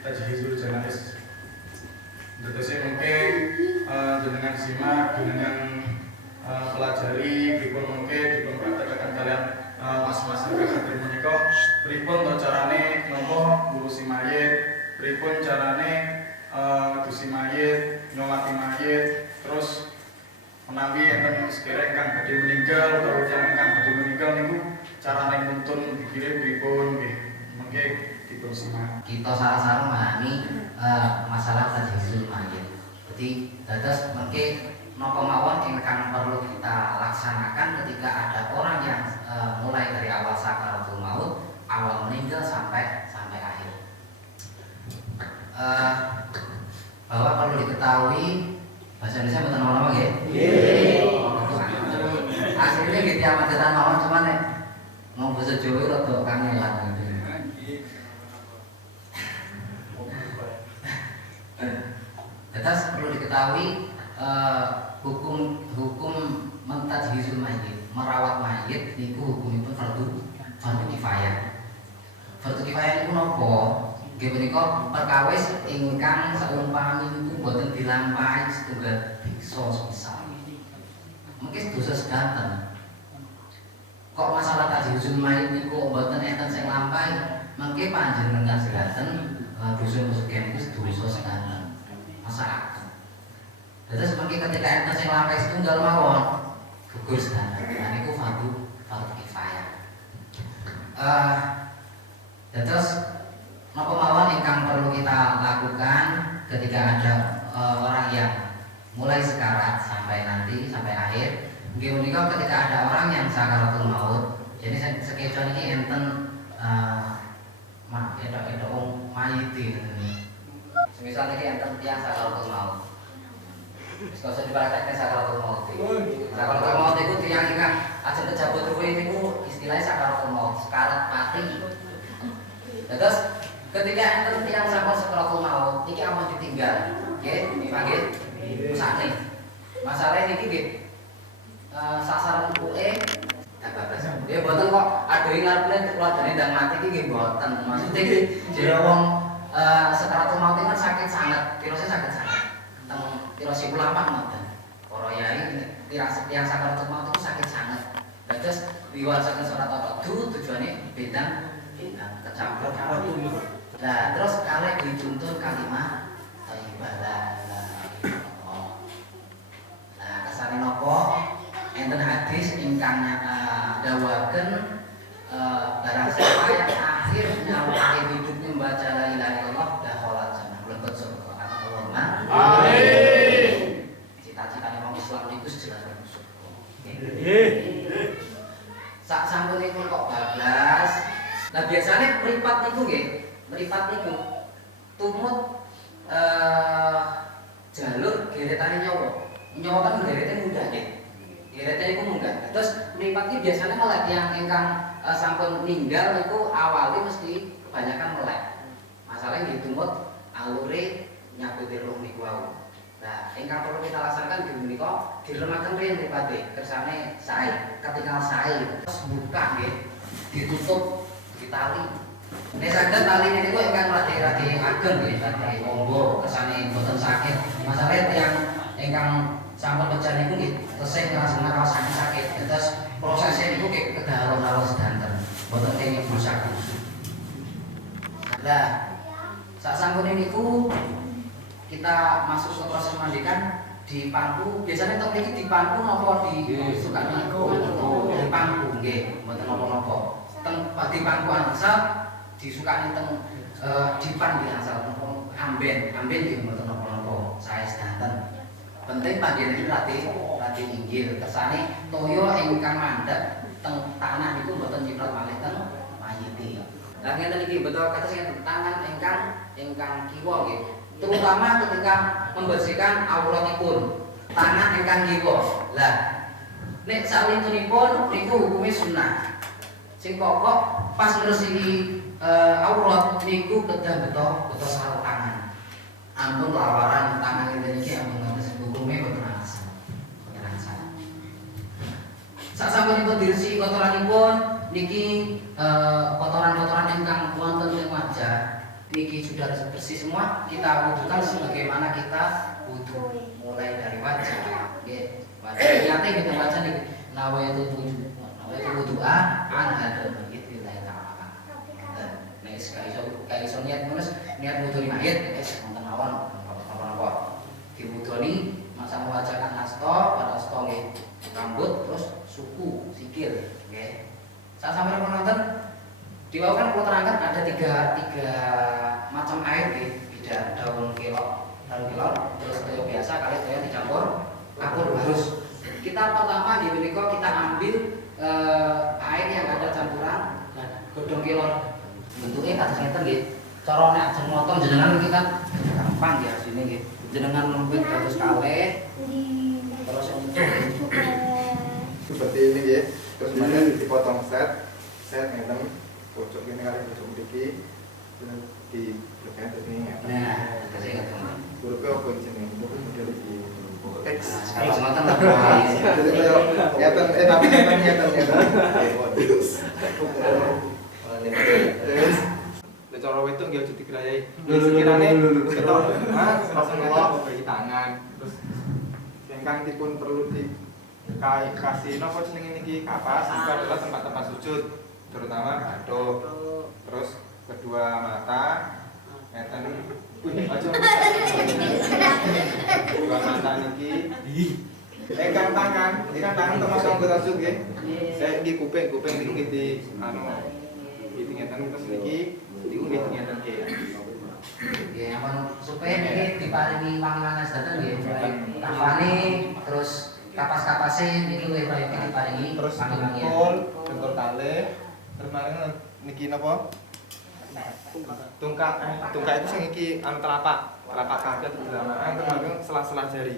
Tajhizul Janais. Terusnya mungkin jenengan simak, jenengan pelajari, pripun mungkin dipun praktekkan kalian mas-mas hadir menika, pripun to carane nopo ngurusi mayit, pripun carane dusi mayit, nyolati mayit, terus menawi enten sekiranya ingkang badhe meninggal utawa tiyang ingkang badhe meninggal niku carane nuntun dikirim pripun nggih. Mengke dipun simak. Kita sareng-sareng memahami masalah tajhizul mayit. Jadi dados mengke napa mawon ingkang perlu kita laksanakan ketika ada orang yang mulai dari awal sakaratul maut, awal meninggal sampai akhir. Bahwa perlu diketahui bahasa Indonesia betul nama nggih? Nggih. Asline nggih tiap adetan mawon cuman nek mau basa Jawa rada kangelan gitu. Tetes perlu diketahui hukum mentajhizul mayit, merawat mayit niku hukumipun fardu kifayah. Fardu kifayah niku napa? Nggih menika perkawis ingkang saumpami niku boten dilampahi setunggal biksa semisal. Mungkin dosa sedanten. Kok masalah tajhizul mayit niku boten enten sing lampahi, mengke panjenengan sedanten dosa niku dosa sedanten. Masyarakat. Terus mungkin ketika enten sing lampahi setunggal mawon gugur sedanten. Nah niku fardu kifayah. Terus napa mawon ingkang perlu kita lakukan ketika ada orang yang mulai sekarat sampai akhir. Nggih menika ketika ada orang yang sakaratul maut. Jadi sekeca niki enten edok wong mayit ini. Semisal niki enten tiyang sakaratul maut. Wis kok dipraktekne sakaratul maut. Sakaratul maut iku tiyang ingkang ajeng kejabut ruwe niku istilahnya sakaratul maut, sekarat mati. Terus ketika enten tiyang sampun sakaratul maut niki ampun ditinggal. Nggih, nggih. Sakne. Masalah niki nggih sasaran puke ya boten kok adohi ngarepne keluargane ndang mati iki nggih boten. Maksude iki jare wong sakaratul maut kan sakit sangat, tirose sakit sangat. Teng tirosi ulama ngoten. Para yai tiyang sakaratul maut itu sakit sangat. Dados diwacaken surat Al-Qadr tujuane bendang kecampur. Nah, terus kalih dituntun kalimat thayyibah. Nah, kasane napa? Enten hadis ingkang dawaken barang siapa yang akhir nyawa hidupnya membaca la ilaha illallah dakhala jannah mlebet surga. Allahumma amin. Cita-citane wong Islam niku jelas surga. Nggih. Sak sampunipun kok bablas. Nah biasanya mripat niku nggih, mripat niku tumut jalur geretane nyawa. Nyawa kan gerete mudah nggih. Gerete iku munggah. Terus mripat iki biasanya melek yang ingkang sampun ninggal niku awalnya mesti kebanyakan melek. Masalahnya nggih tumut alure nyabuti roh niku wau. Nah, ingkang perlu kita laksanakan nggih menika diremaken riyen mripate kersane sae, ketinggal sae. Terus buka nggih, ditutup ditali. Nek saged taline niku ingkang radi-radi ageng nggih tadi monggo kersane mboten sakit. Masalah yang ingkang sampun pecah niku nggih tesih ngrasakake sakit. Terus prosesnya niku kedah alon-alon sedanten. Mboten teng nyusahaken. Lah sasampune niku kita masuk ke proses mandikan di pangku. Biasanya teng mriki di pangku napa di sukani? Di pangku nggih, mboten napa-napa. Teng di pangku angsal disukani teng dipan nggih angsal amben nggih mboten napa-napa. Sae sedanten. Penting panjenengan rati inggil kersane toya ingkang mandhap teng tanah niku mboten nyiprot malih teng mayite. Lah ngeten iki betul kados ngeten tangan ingkang kiwa nggih. Terutama ketika membersihkan auratipun. Tangan ingkang kiwa. Lah nek salintunipun niku hukume sunah. Sing pokok pas ngresiki aurat niku kedah beto sarung tangan. Ampun lawaran tangan ngeten iki ampun ngantos hukume boten asal. Sasampunipun diresiki kotoranipun niki kotoran-kotoran ingkang wonten ing wajah niki sudah bersih semua. Kita wudhukan sebagaimana kita wudhu mulai dari wajah nggih. Wajah niate gitu wajah niki nawaitu wudhu'a an hadza gitu la ta'ala. Nek iso niat terus niat wudhu mayit wis wonten mawon apa-apa. Diwudhoni masang wajah kan pada asta nggih rambut terus suku sikil nggih. Sasampunipun nonton diwaukan kula terangkan ada tiga macam air nggih. Tidak daun kelok, terus toyo biasa kali toyo dicampur kapur halus. Kita pertama di menika kita ambil air yang ada campuran godhong kelor. Bentuknya kados ngeten nggih. Cara nek ajeng motong jenengan iki kan gampang ya asline nggih. Jenengan lembut terus kalih terus untuk seperti ini ya. Terus kemudian dipotong set ngeten pojok ini kali pojok mriki terus di lekan terus ini ngeten. nah, terus ngeten. Grupe apa jenenge? Model iki. X. Kalau ngoten lho. Jadi koyo ngeten tapi ngeten. Terus cara wetuk nggih aja digrayai. Sekirane ketok Rasulullah bagi tangan. Terus ingkang dipun perlu kasih napa jenenge niki kapas itu adalah tempat-tempat sujud terutama bathuk. Terus kedua mata ngeten. Aja kedua mata niki ingkang tangan termasuk anggota sujud nggih. Saya iki kuping niku nggih di iki ngeten terus niki niku nggih ngeten nggih. Nggih, ampun supaya niki diparingi wangi-wangi sedanten nggih. Kampane terus kapas-kapase niki luwih prayogi diparingi Terus wangi-wangian. bentul kalih terus mari niki napa? Tungkak itu sing iki telapak kaki bersamaan terus mari sela-sela jari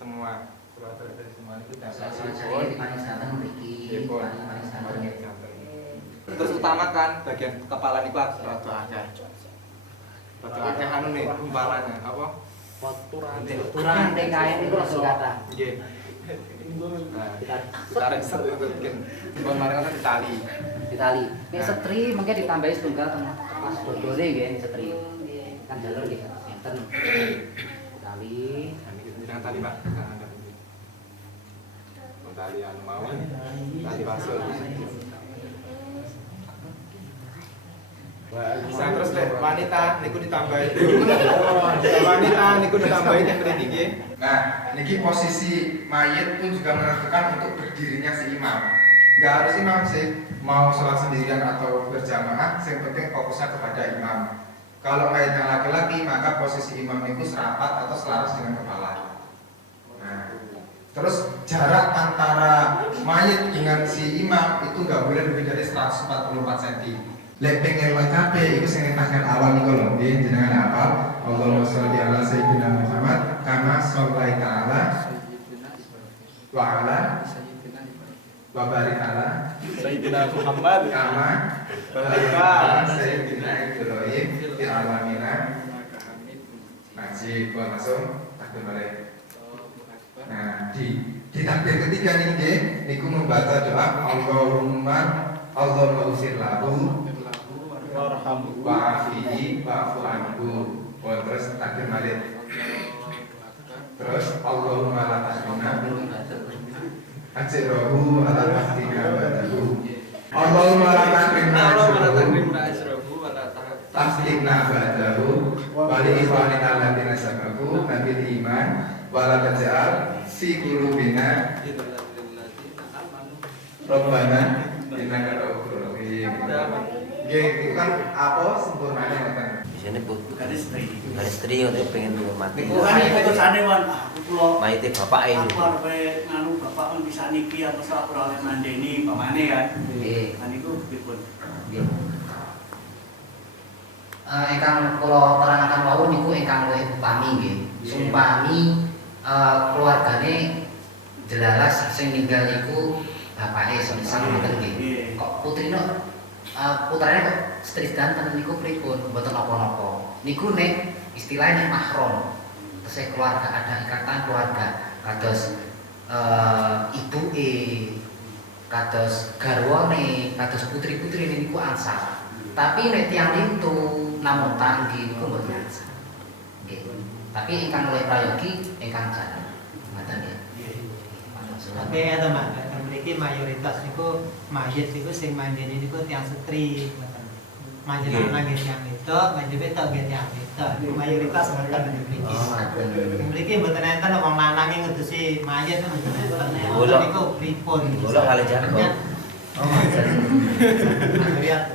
semua. Sela-sela jari semua niku Salah diparingi sedanten mriki, diparingi sedanten nggih. Terus utamakan bagian kepala niku rada akeh. Rada akeh anu nih gumpalannya apa? Turan teng kain niku rada kathah. Nggih. Nah, ditarik set bikin bon mari ngono ditali. Ditali. Nek setri mengke ditambahi setunggal teng pas dodone nggih setri. Kan jalur nggih enten. Ditali. Niki jenengan tali Pak. Tali anu mawon. Tali pasul. Saya terus lek wanita niku ditambahi. Wanita niku ditambahi yang mriki nggih. Nah, niki posisi mayit pun juga menentukan untuk berdirinya si imam. Enggak harus imam sih, mau sholat sendirian atau berjamaah, yang penting fokusnya kepada imam. Kalau mayitnya laki-laki, maka posisi imam itu serapat atau selaras dengan kepala. Nah, terus jarak antara mayit dengan si imam itu enggak boleh lebih dari 144 cm. Lek pengen lengkap itu sing tangan awal niku lho nggih jenengan hafal Allahumma sholli ala sayyidina Muhammad kama shallaita ala wa ala wa barik ala Sayyidina Muhammad kama barik ala sayyidina Ibrahim fil alamin. Ngaji kok langsung takbir balik. Nah, di takbir ketiga nih nggih niku membaca doa Allahumma usir lahu wa'afihi wa'fu anhu. Oh, terus takbir balik. Terus Allahumma la tahrimna ajrahu ala tahtina ba'dahu. Allahumma la tahrimna ajrahu tahtina ba'dahu wa li ikhwanina alladziina sabaku bil iman wa la taj'al fi qulubina Rabbana innaka ra'ufur rahim. Nggih, itu kan apa sempurnane ngoten. Biasane Bu Garis istri ngono pengen mati. niku kan putusane wan aku kula Mayite bapake aku niku. arep nganu bapak kan bisa niki apa sak ora oleh mandeni pamane kan. Nggih. Kan niku pripun? Nggih. Ingkang kula terangaken wau niku ingkang luwih upami nggih. Sumpami keluargane jelalas sing ninggal niku bapake semisal ngoten nggih. Kok putrine putrane kok setridan niku pripun mboten napa-napa. Niku nek istilahnya mahram. Tesih keluarga ada ikatan keluarga kados ibuke, kados garwane, kados putri-putri niku ansar. Tapi nek tiyang itu namung tanggi niku mboten ansar. Nggih. Tapi ingkang luwih prayogi ingkang jalan. Ngoten nggih. Tapi ada mak, memiliki mayoritas niku mayit niku sing mandeni niku tiyang setri, manjen nangis yang itu, manjen beto nggih yang itu. Mayoritas mereka memiliki. Memiliki mboten enten wong lanang sing ngutusi mayit mboten enten. Niku pripun? Bola kali jago.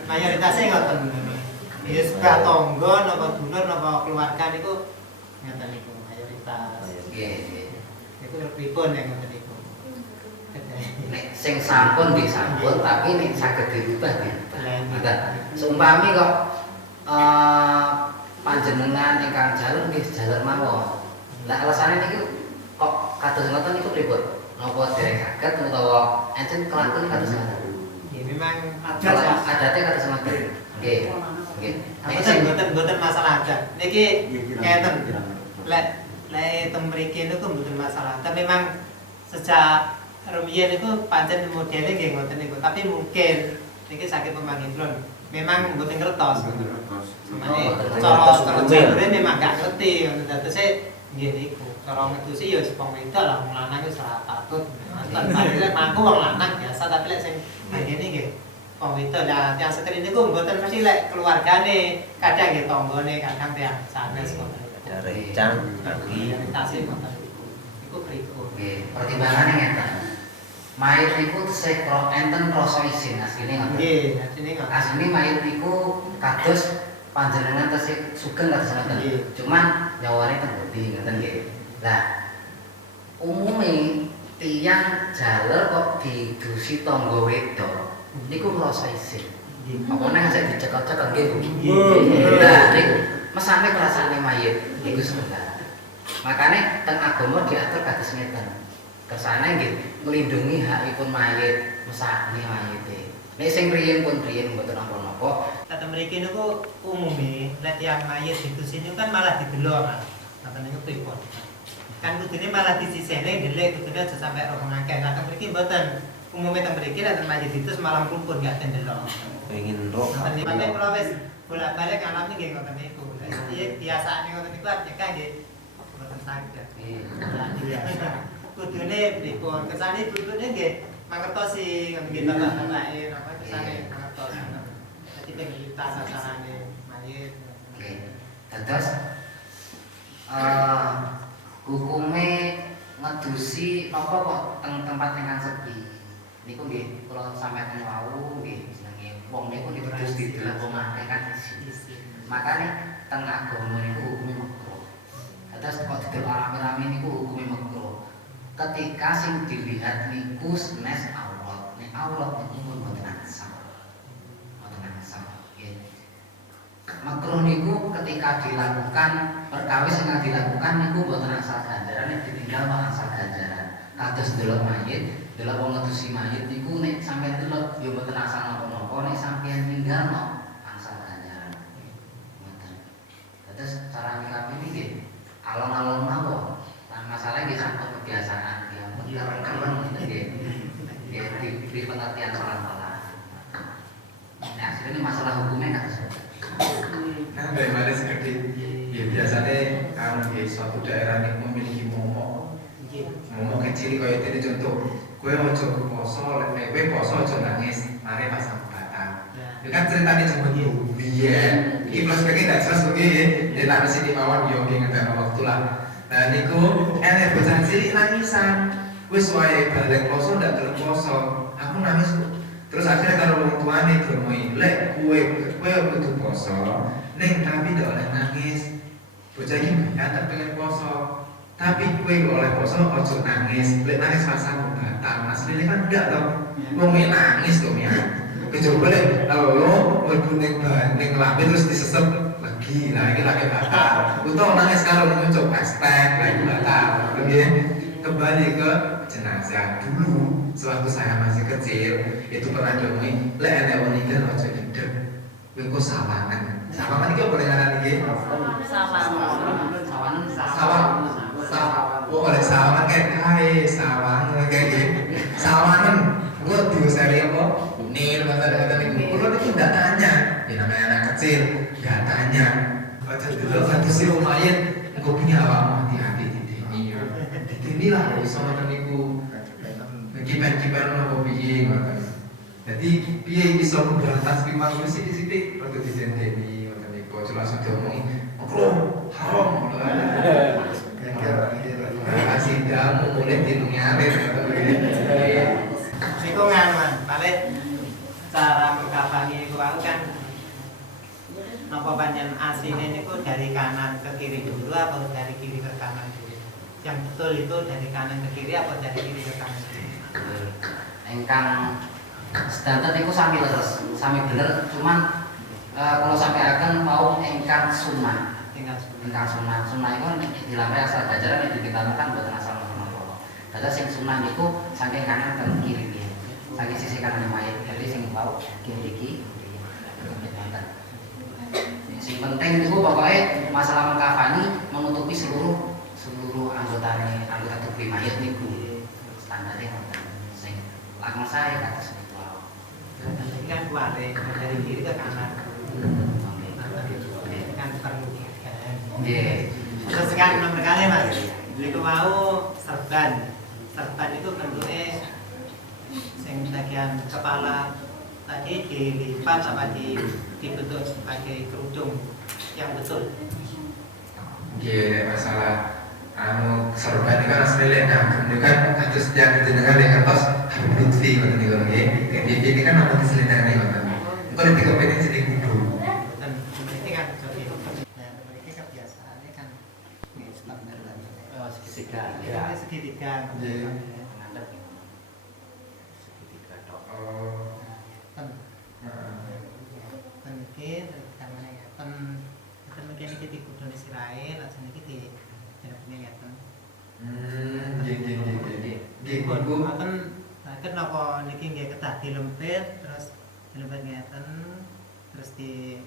Mayoritasnya ngoten. Ya suka tangga napa dulur napa keluarga niku ngoten niku mayoritas. Nggih. Niku pripun yang ngoten niku. Nek sing sampun nggih sampun, tapi nek saged dirubah dirubah. Ngoten. Seumpami kok panjenengan ingkang jalur nggih jalur mawon. Lah alasane niku kok kados ngoten niku pripun? Napa dereng saged utawa encen kelakon kados ngoten? Ya memang Adatnya kados ngoten. Nggih. Nggih. Mboten masalah adat. Niki ngeten. Lek teng mriki niku mboten masalah. Tapi memang sejak rumiyin niku pancen modele nggih ngoten niku. Tapi mungkin niki saged pemangkin kula. Memang mboten ngertos. Mane cara jalure memang gak ngerti ngoten. Datese nggih niku. Cara ngetusi ya sepong wedok lah wong lanang wis ora patut. Lek mangku wong lanang biasa tapi lek sing ngene nggih wong wedok lah tiyang setri niku mboten mesti lek keluargane, kadang nggih tanggane, kadang tiyang sanes kok. Rencang kaki. Tasih ngoten niku. Niku pripun? Nggih, pertimbangane ngeten. Mayit niku tesih enten rasa isin asline ngoten. Nggih, asline ngoten. Asline mayit niku kados panjenengan tesih sugeng kados ngoten. Cuman nyawane teng pundi ngoten nggih. Lah umume tiyang jaler kok didusi tangga wedok niku ngrasa isin. Apa nang sik dicekel-cekel nggih Bu? Lah niku mesane perasane mayit niku sebentar. Makane teng agama diatur kados ngeten. Kersane nggih nglindungi hakipun mayit, mesakne mayite. Nek sing riyin pun riyin mboten napa-napa. Kata mriki niku umume lek tiyang mayit ditusi niku kan malah didelok Mas. Kata niku pripun? Kan kudune malah disisene ndelik kudune aja sampe rombongan akeh. Kata mriki mboten. Umume teng mriki nek mayit ditus malam kumpul gak ndelok. Pengen roh. Tapi kula wis bolak-balik ngalami nggih ngoten niku. Iki biasane ngoten niku artinya nggih mboten saged. Biasa. Kudune pripun? Kesane dudune nggih mangertosi ngoten nggih bapak-bapake napa kesane mangertos. Dadi penglita sasarane mayit. Nggih. Dados hukume ngedusi napa kok teng tempat ingkang sepi. Niku nggih kula sampaikan wau nggih jenenge wong niku dituduh didelok wong akeh kan isi. Makane teng agama niku hukume makruh. Dados kok didelok rame-rame niku hukume makruh. Ketika sing dilihat niku senes aurat. Nek aurat niku mboten asal. Mboten asal. Nggih. Makruh niku ketika dilakukan perkawis yang dilakukan niku mboten asal ganjaran, nek ditinggal mah asal ganjaran. Kados delok mayit, delok wong ngedusi mayit niku nek sampeyan delok ya mboten asal napa-napa, nek sampeyan ninggalno asal ganjaran. Ngoten. Terus cara nyikapi niki alon-alon mawon. Nah, masalah nggih sampun kebiasaan ya, keren-keren nggih. Nggih di pengertian salah-salah. Nah, asline masalah hukumnya kados biasanya di suatu daerah ini memiliki momok. Momok kecil kaya ini contoh, gue ojo poso, gue poso ojo nangis, mari pasang batal. Itu kan ceritanya cuma biyen. Iki flashback tidak jelas begini, ya tak mesti dimawon yo ngerti waktu lah. Nah niku enek bocah cilik nangisan. Wis wae balik poso ndak gelem poso. Aku nangis. Terus akhirnya karo wong tuane gremoi, lek kowe kudu poso, ning tapi ndak oleh nangis. Bocah iki tak pengen poso. Tapi kowe oleh poso ojo nangis. Lek nangis pasang batal. Asline kan ndak to. Wong nangis to ya. Kecoba deh, kalau mlebu ning lambe terus disesep lagi, lah ini lagi batal. Utau nangis kalau muncul hashtag lagi batal. Oke, kembali ke jenazah. Dulu, sewaktu saya masih kecil, itu pernah diomongin, lek ada meninggal ojo hidup. Kowe sawangan. Sawangan iki apa ngaran iki? Sawangan. Oh, oleh sawangan kayak sawangan kayak gitu. Sawangan. Gue diusari apa? Nil, kata-kata ini. Kalau itu nggak tanya, ya namanya anak kecil, nggak tanya. Baca dulu, satu si lumayan, gue punya awak hati-hati di sini lah, sama taniku. Kipan-kipan nopo biye, jadi biye bisa memberantas pimpang gue sih, waktu di sini, waktu ini, gue langsung diomongin, makro, haram, kasih jamu, mulai di dunia akhir, Niku man, paling cara mengkafani niku aku kan napa panjen asline niku dari kanan ke kiri dulu atau dari kiri ke kanan dulu? Yang betul itu dari kanan ke kiri atau dari kiri ke kanan dulu? Engkang sedanten niku sami leres, sami bener, cuman kalau sampai akan mau engkang sunnah. Engkang sunnah itu dilampai asal belajaran yang dikitakan buat asal nopo. Dadi sing sunnah niku saking kanan ke kiri. Saking sisi kanan mayat, jadi sing bau kiri. Sing penting itu pokoknya masalah mengkafani menutupi seluruh anggota tubuh mayat niku. Standarnya sing lakon saya kata seperti itu. Ini kan kuare dari kiri ke kanan. Ini kan permukaan. Terus kan nomor kali mas, itu mau serban. Serban itu bentuknya yang bagian kepala tadi dilipat apa dibentuk sebagai kerudung yang betul. Iya masalah serban ini kan aslinya itu kan kasus yang jenengan yang atas Lutfi gitu nih kalau ini kan nama diselidiki nih gitu. Kalau di kompetisi di kudu. Dan ini kan jadi ini kebiasaannya kan standar segitiga. Mungkin iki dikudune sirahe lajeng iki direpne ngeten. Nggih. Ngoten ken napa niki nggih kedah dilempit terus dilempit ngeten terus di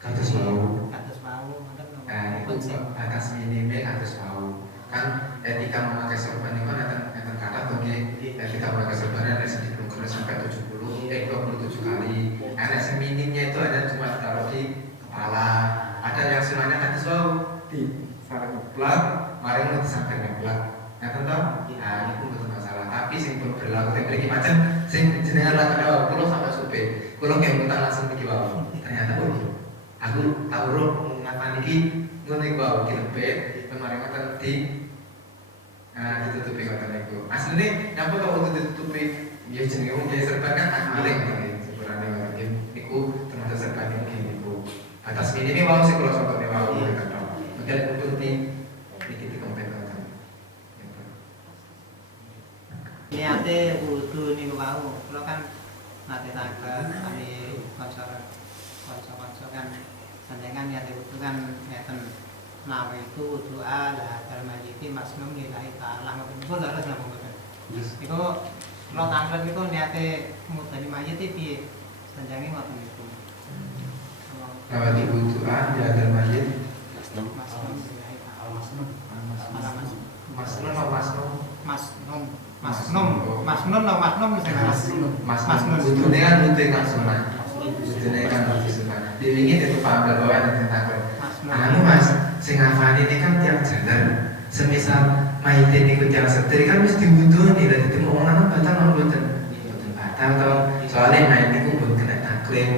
kados wau. Ngoten napa Batas minimnya kados wau. Kan etika memakai sorban itu kan kata tuh nggih. Etika memakai sorban ada sedikit sampai 27 kali. Ada seminimnya itu ada cuma taruh di kepala. Ada yang semuanya kados wau di sarang ngeplak, mari mau disampai ngeplak. Ngaten to? Nah, itu betul masalah. Tapi sing pun berlaku mriki macam sing jenengan lakon kula sampai supe. Kula nggih utang langsung iki wau. Ternyata aku tahu roh ngapan iki ngono iki wau dilempit, kemarin ngoten di ditutupi ngoten niku. Asline napa kok untuk ditutupi? Ya jenenge wong kaya serban kan miring sebenarnya ngoten niku termasuk serban niku. Atas minimnya wau sing kula contohne wau ngoten to. Mungkin untuk di kompeten ngoten. niate wudu niku wau. Kula kan nate tangkel kami kanca-kanca kan sanjengan niate wudu kan ngeten. Nawa itu doa lah dalam majiti masnum lillahi ta'ala ngoten pun harus napa ngoten. Iku kula tangkel niku niate ngudani mayit iki sanjange ngoten niku. Nawa wudu ya dalam majid Masnum lillahi ta'ala Masnun wudune kan wudu kan sunah. Wudune kan wudu sunah. Diwingit itu paham bahwa tentang anu Mas, sing ngafani ini kan tiang jalan. Semisal mayite niku tiang setir kan mesti diwudoni dadi temu omongan batal apa mboten? Mboten batal to. Soale mayit niku mboten kena taklif.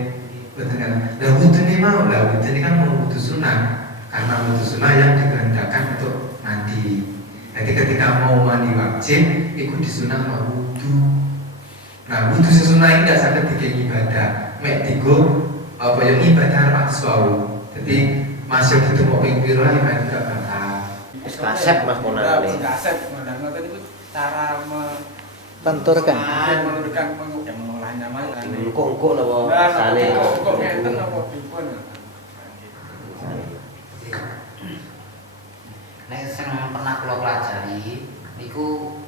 Mboten kena. Lah wudune mau lah wudune kan mau wudu sunah. Karena wudu sunah yang dikehendakkan untuk mandi. Jadi ketika mau mandi wajib, iku disunah mau wudu. Nah wudu sesunah ini tidak sampai tiga ibadah. Mek tiga apa yang ibadah maksau. Jadi masih itu mau pingpiro yang tidak batal. Kasep Mas Mona ini. Kasep, ngoten itu cara Tenturkan. mengolahnya mana. Engko napa sane. Kok ngenten apa pripun? Nek sing pernah kula pelajari niku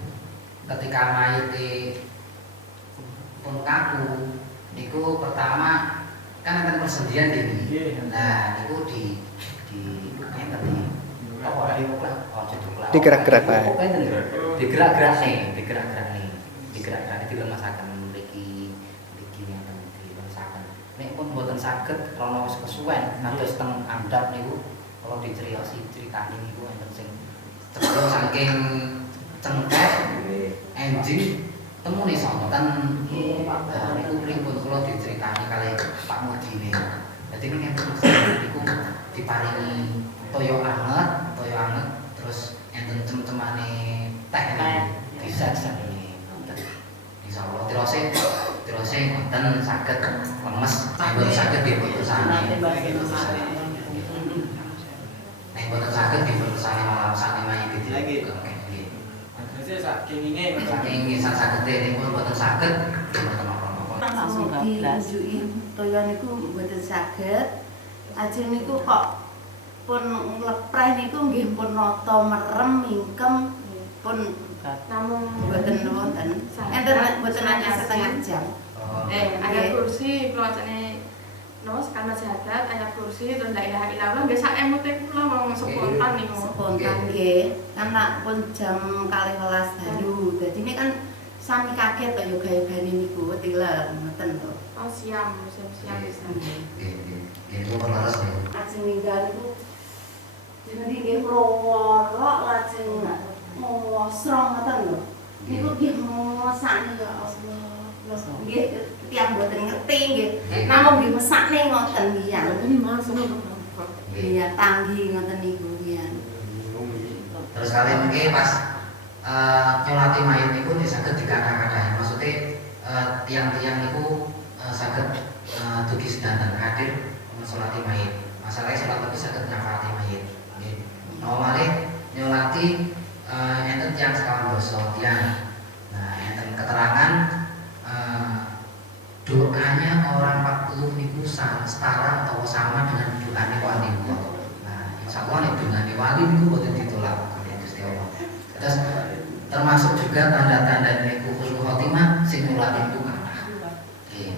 ketika mayite pun kaku niku pertama kan akan persendian ini. Nah, niku di ngeten iki. Apa ora diuklak? Oh, diuklak. Digerak-gerak ae. Digerak-gerakne dilemesaken mriki ngeten dilemesaken. Nek pun mboten saged krana wis kesuwen kados teng andhap niku kalau diceriosi critane niku enten sing cekel saking cengkeh enjing temune sonten niku pripun kula diceritani kalih Pak Mudine. Dadi ngenten niku diparingi toyo anget terus enten cem-cemane teh diset-set ini. Insyaallah terose ngoten saged lemes, mboten saged diputusane. Nek mboten saged diputusane malah sane mayit iki. Jadi saking ini Saking ngisan sagede niku mboten saged mboten napa-napa. Langsung diunjuki toyo niku mboten saged. Ajeng niku kok pun nglepreh niku nggih pun nata merem mingkem pun namun mboten wonten. Enten mboten hanya setengah jam. ayat kursi keluargane no karena jagat ayat kursi terus la ilaha illallah nggih sak emute kula mau spontan niku. Spontan nggih. Karena pun jam 12 dalu. Dadi ini kan sami kaget kok yoga-yogane niku tiler ngoten to. Oh siam bisa. Itu terus niku. Ajeng ninggal niku jenenge nggih mloworo lajeng ngosrong ngoten lho. Niku nggih mosakne ya Allah. Nggih tiyang mboten ngerti nggih. Namung nggih mesakne ngoten nggih. Ini masuk iya tanggi ngoten niku nggih. Terus kalian mungkin pas nyolati mayit niku saged dikata-katai. Maksudnya tiang-tiang niku saged dugi sedanten hadir nyolati mayit. Masalahnya sholat tapi saged nyolati mayit. Nggih. Nomale nyolati enten tiang sekawan dosa tiang. Nah, enten keterangan doanya orang 40 niku setara atau sama dengan doanya wali. Nah, insyaallah nek doanya wali niku boten ditolak kalian Gusti Allah. Terus termasuk juga tanda-tanda niku husnul khotimah sing nyolati niku kathah. Nggih.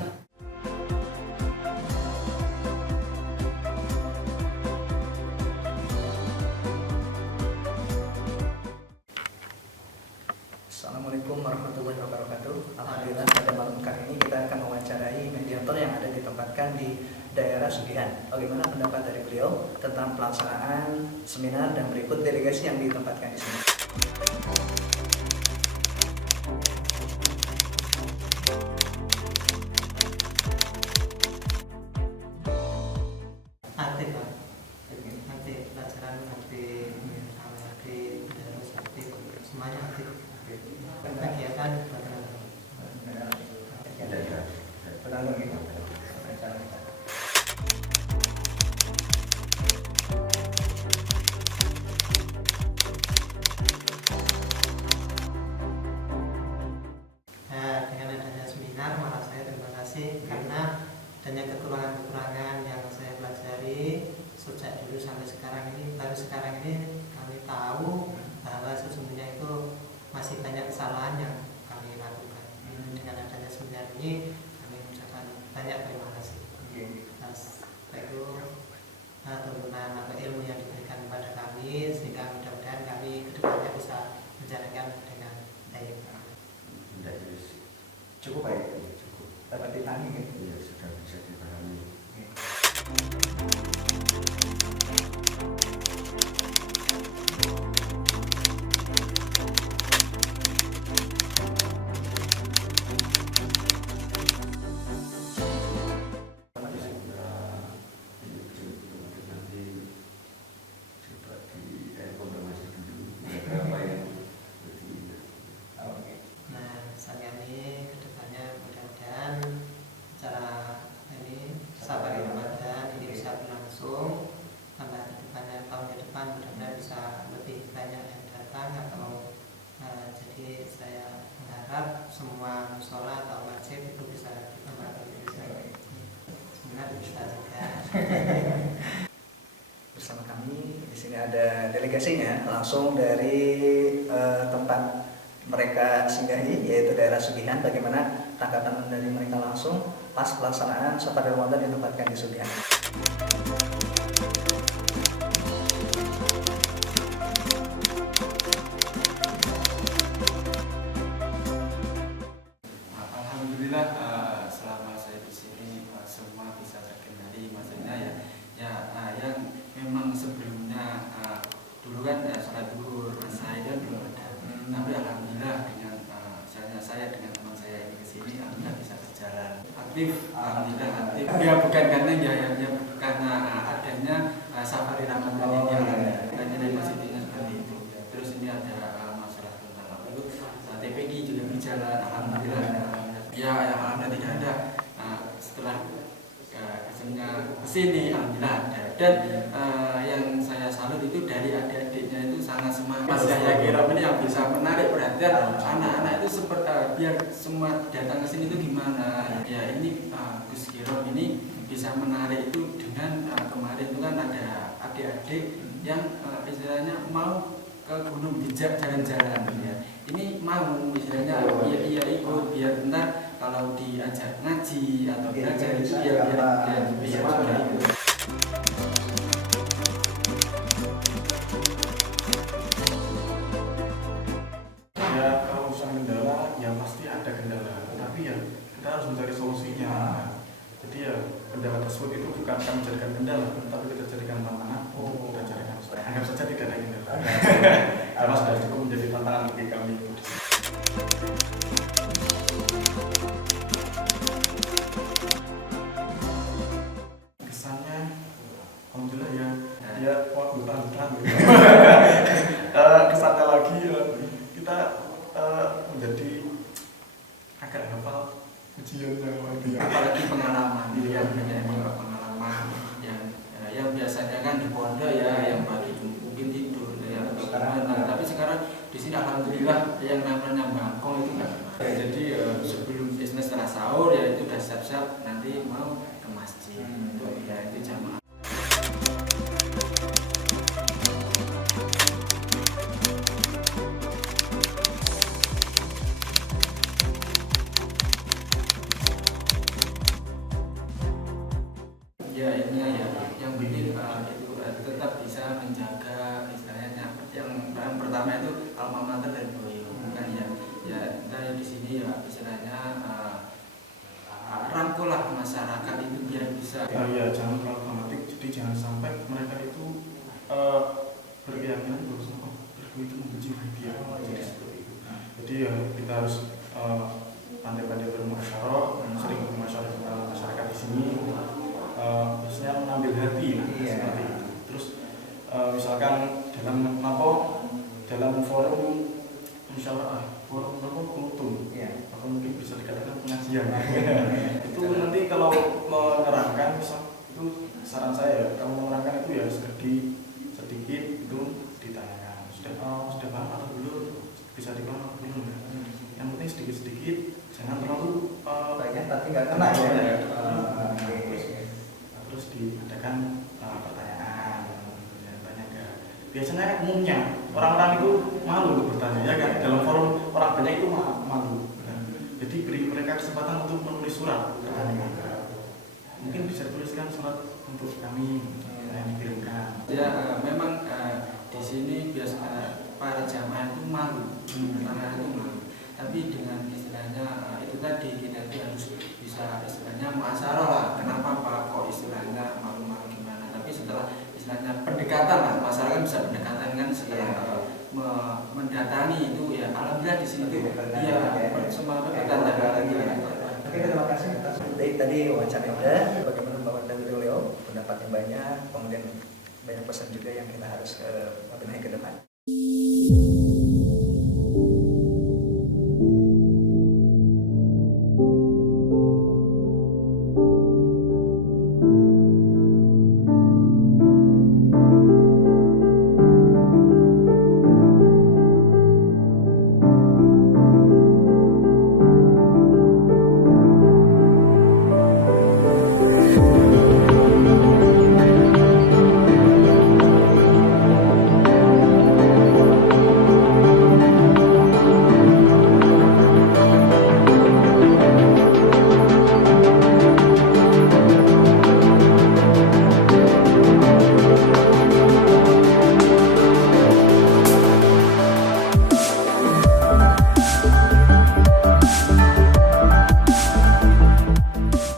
Assalamualaikum warahmatullahi wabarakatuh. Alhamdulillah pada malam kali ini kita akan mewawancarai mediator yang ada ditempatkan di daerah Sugihan. Bagaimana pendapat dari beliau tentang pelaksanaan seminar dan berikut delegasi yang ditempatkan di sini. Nanti pelajaran nanti terus aktif semuanya aktif kegiatan dengan adanya seminar malah saya terima kasih karena adanya kekurangan-kekurangan yang saya pelajari sejak dulu sampai sekarang ini, baru sekarang ini kami tahu bahwa sesungguhnya itu masih banyak kesalahan yang kami lakukan. Dengan adanya seminar ini kami mengucapkan banyak terima kasih atas tuntunan atau ilmu yang diberikan kepada kami, sehingga mudah-mudahan kami kedepannya bisa menjalankan dengan baik. Cukup baik. Dapat ditangani kan? Iya, sudah bisa dipahami. Bersama kami di sini ada delegasinya langsung dari tempat mereka singgahi, yaitu daerah Sugihan. Bagaimana tanggapan dari mereka langsung pas pelaksanaan safari Ramadan yang ditempatkan di Sugihan? Alhamdulillah selama saya di sini semua bisa terkendali, maksudnya yang memang sebelumnya dulu kan sholat duhur saya kan belum ada, tapi alhamdulillah dengan saya dengan teman saya ini kesini alhamdulillah bisa berjalan aktif, alhamdulillah aktif. Ya bukan karena karena adanya safari Ramadan ini dan nilai positifnya seperti itu. Terus ini ada masalah tentang apa itu TPG juga berjalan, alhamdulillah. Ya alhamdulillah tidak ada. Setelah kesini alhamdulillah ada. Dan yang saya salut itu dari adik-adiknya itu sangat semangat. Mas Yahya Kiram ini yang bisa menarik perhatian anak-anak itu seperti biar semua datang ke sini itu gimana. Ya ini Gus Kiram ini bisa menarik itu dengan kemarin itu kan ada adik-adik yang istilahnya mau ke gunung dijak jalan-jalan ya. Ini mau istilahnya iya ikut biar bentar kalau diajak ngaji atau diajak itu biar juga ikut. Ya kalau urusan kendala ya pasti ada kendala, tapi ya kita harus mencari solusinya. Jadi ya kendala tersebut itu bukan kami jadikan kendala, tapi kita jadikan tantangan. Kita jadikan anggap saja tidak ada kendala. Karena sudah cukup menjadi tantangan bagi kami. Kesannya, alhamdulillah ya bertahan. Kesannya lagi kita menjadi agak hafal ujian yang lagi. Apalagi pengalaman yang pengalaman yang biasanya kan di pondok ya yang pagi mungkin tidur ya atau gimana, tapi sekarang di sini alhamdulillah yang namanya bangkong itu nggak. Jadi sebelum bisnis setelah sahur ya itu udah siap-siap nanti mau ke masjid itu ya itu jamaah. Ya ini ya yang penting itu tetap bisa menjaga istilahnya yang pertama itu alma mater dan boyo kan ya dari di sini ya istilahnya rangkulah masyarakat itu biar bisa ya jangan terlalu fanatik, jadi jangan sampai mereka itu berkeyakinan bahwa berku itu membenci dia. Jadi seperti itu. Jadi ya kita harus pandai-pandai bermuasyarah, sering bermuasyarah dengan masyarakat di sini. Biasanya mengambil hati seperti itu. Terus misalkan dalam forum musyawarah, forum kultum, atau mungkin bisa dikatakan pengajian. Itu nanti kalau menerangkan, itu saran saya kalau menerangkan itu ya sedikit itu ditanyakan sudah paham atau belum, bisa dipaham atau belum. Yang penting sedikit-sedikit, jangan terlalu banyak tapi nggak kena ya. Terus diadakan pertanyaan, tanya enggak. Biasanya umumnya orang-orang itu malu untuk bertanya, ya kan? Dalam forum orang banyak itu malu. Jadi beri mereka kesempatan untuk menulis surat. Mungkin bisa dituliskan surat untuk kami yang dikirimkan. Ya memang di sini biasa para jamaah itu malu, pertanyaan itu malu. Tapi dengan istilahnya itu tadi kita itu harus bisa istilahnya muasyarah lah. Kenapa Pak kok istilahnya malu-malu gimana? Tapi setelah istilahnya pendekatan lah, masyarakat bisa pendekatan kan setelah mendatangi itu ya alhamdulillah di sini tuh ya semua pendekatan ya. Oke, terima kasih atas tadi wawancara Anda. Bagaimana Bapak dari beliau, pendapat yang banyak, kemudian banyak pesan juga yang kita harus benahi ke depan.